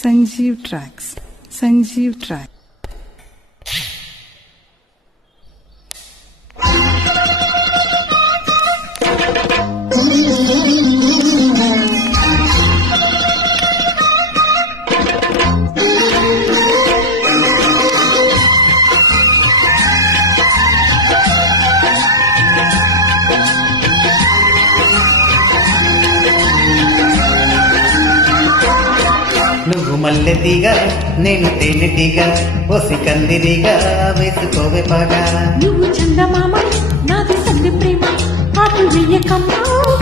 Sanjeev Tracks. Sanjeev Tracks. నువ్వు మల్లెతీగా నేను తేనెటీగా OC కందిరిగా వేసుకోవే పాగా. నువ్వు చందమామ నాది సంధి ప్రేమ పాటు వెయ్యకమ్మ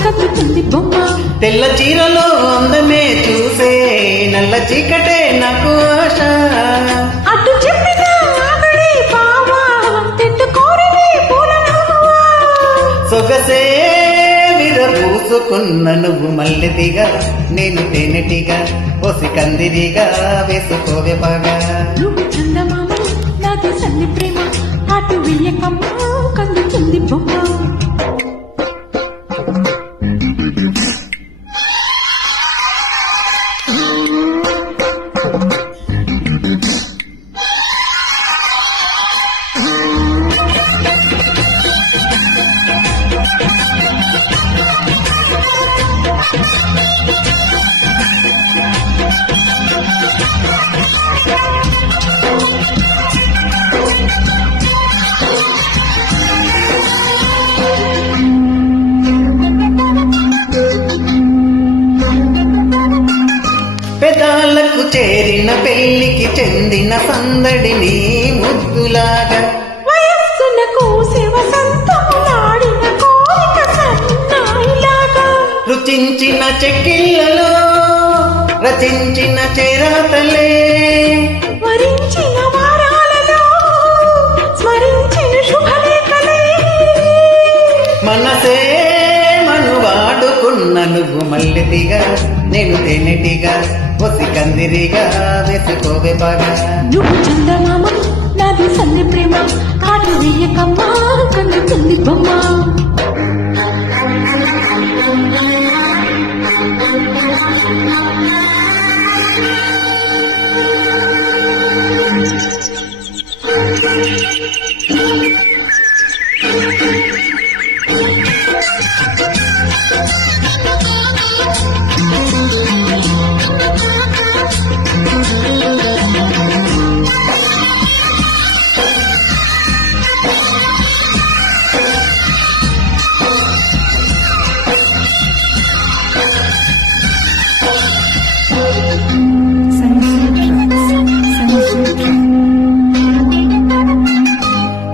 కదుతుంది బొమ్మ. తెల్ల చీరలో అందమే చూసే నల్ల చీకటే నాకు ఆశ. అటు చెప్పిన ఆగడి బావా తిట్టుకోరిని పూల నవ్వా. సొగసే విరబూసుకున్న నువ్వు మల్లెతీగా నేను తేనెటీగా ఓసి కందిరిగా వేసుకోవే పాగా. నువ్వు చందమామ నాది సంధి ప్రేమ పాటు వెయ్యకమ్మ కదుతుంది బొమ్మ. పెదాలకు చేరిన పెళ్లికి చెందిన సందడిని ముద్దులాగా. వయస్సులకు శివ సంతములాడిన కోరిక సన్నాయిలాగా. రుచించిన చెక్కిళ్ళలో రచించిన చేరాతలే. వరించిన వారాలలో స్మరించిన శుభలేఖలే. మనసే మనువాడుకున్న నువ్వు మల్లెతిగా నేను తేనెటిగా ఒసి కందిరిగా వేసుకోవే బాగా. నువ్వు చందమామ నాది సంధి ప్రేమ కాటు వెయ్యకమ్మ కన్నుతుంది బొమ్మ.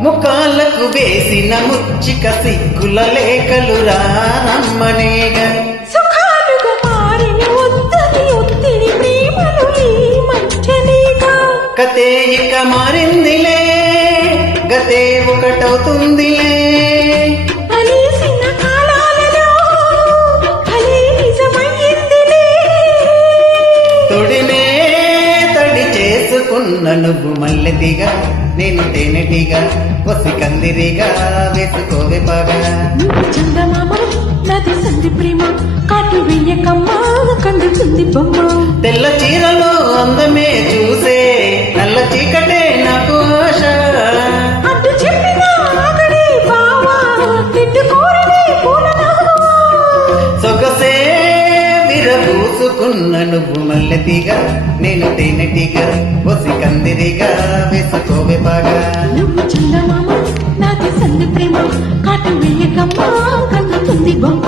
ముఖాలకు వేసిన ముచ్చిక సిగ్గుల లేఖలు రామ్మనేగా. సుఖాలుగా మారిన ఒత్తిడి ఒత్తిడి ప్రేమలు ఈ మధ్యనేగా. కతే ఇక మారిందిలే గతే ఒకటవుతుందిలే. అలిసిన కాలాలలో అలే నిజమయ్యిందిలే. తొడినే తడి చేసుకున్న నువ్వు మల్లెతిగా నేను తేనెటిగా ఒసి కందిరిగా వేసుకోవే బాగా. నువ్వు చందమామ నాది సంధి ప్రేమ కాటు వెయ్యకమ్మ కందుతుంది బొమ్మ. తెల్ల చీరలో అందమే చూసే నల్ల చీకటే నాకు ఆశ. అటు చెప్పిన ఆగడి బావా తిట్టుకోరిని పూల నవ్వా. సొగసే విరబూసుకున్న నువ్వు మల్లెతిగా నేను తేనెటిగా ఒసి కందిరిగా వేసుకోవే బాగా. నువ్వు చందమామ నాది సంధి ప్రేమ కాటు వెయ్యకమ్మ కందుతుంది బొమ్మ.